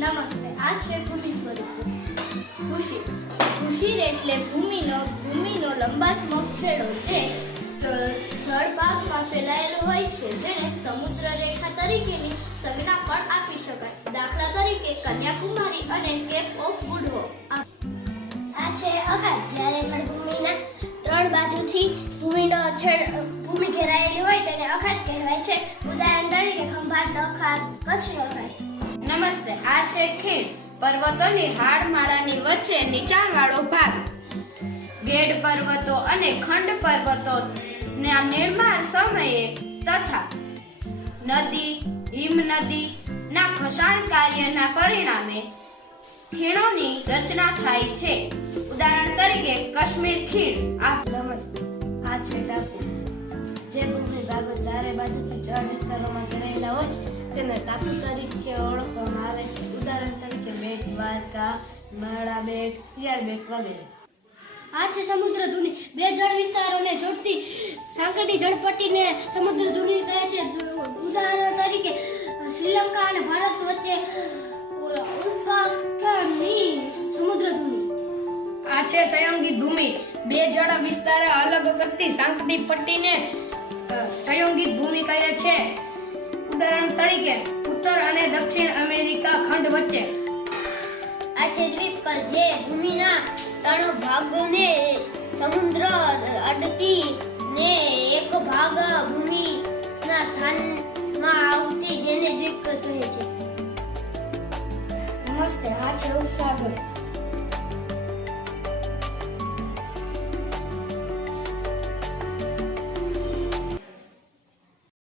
નમસ્તે. આ છે ભૂમિ સ્વરૂપ. ભૂશિર. ભૂશિર એટલે ભૂમિનો લંબાત્મક છેડો જે જળ ભાગમાં ફેલાયેલો હોય છે, જેને સમુદ્ર રેખા તરીકેની સંજ્ઞા પણ આપી શકાય. દાખલા તરીકે કન્યાકુમારી અને કેપ ઓફ ગુડ હોપ. આ છે અખાત. જ્યારે જળભૂમિના ત્રણ બાજુથી ભૂમિ ઘેરાયેલી હોય તેને અખાત કહેવાય છે. ઉદાહરણ તરીકે ખંભાત, અખાત, કચ્છનો અખાત. નમસ્તે. આ છે ખીણ. પર્વતોની હાડમાળાની વચ્ચે નીચાણવાળો ભાગ. ગેડ પર્વતો અને ખંડ પર્વતો ના નિર્માણ સમયે તથા નદી, હિમનદી ના ખસાણ કાર્યના પરિણામે ખીણોની રચના થાય છે. ઉદાહરણ તરીકે કાશ્મીર ખીણ. નમસ્તે. આ છે ટાપુ. જે ભૂમિ ભાગો ચારે બાજુથી જળ વિસ્તારોમાં ઘેરાયેલા હોય તેને ટાપુ તરીકે ઓળખવામાં આવે છે. ઉદાહરણ તરીકે બેટ દ્વારકા, માળા બેટ, શિયાળ બેટ વગેરે. આ છે સમુદ્ર ધુની. બે જળ વિસ્તારોને જોડતી સાંકડી જળપટ્ટીને સમુદ્ર ધુની કહે છે. ઉદાહરણ તરીકે શ્રીલંકા અને ભારત વચ્ચે ઉલ્પાકની સમુદ્ર ધુની. આ છે સંયોગિત ભૂમિ. બે જળ વિસ્તારો અલગ કરતી સાંકડી પટ્ટીને સંયોગિત ભૂમિ કહે છે. ઉદાહરણ તરીકે ઉત્તર અને દક્ષિણ અમેરિકા ખંડ વચ્ચે. આ છે દ્વીપકલ્પ. જે ભૂમિના ત્રણ ભાગોને સમુદ્ર અડતી ને એક ભાગ ભૂમિના સ્થાનમાં આવતી જેને દ્વીપકલ્પ કહે છે. નમસ્તે. આ છે ઉપસાગર.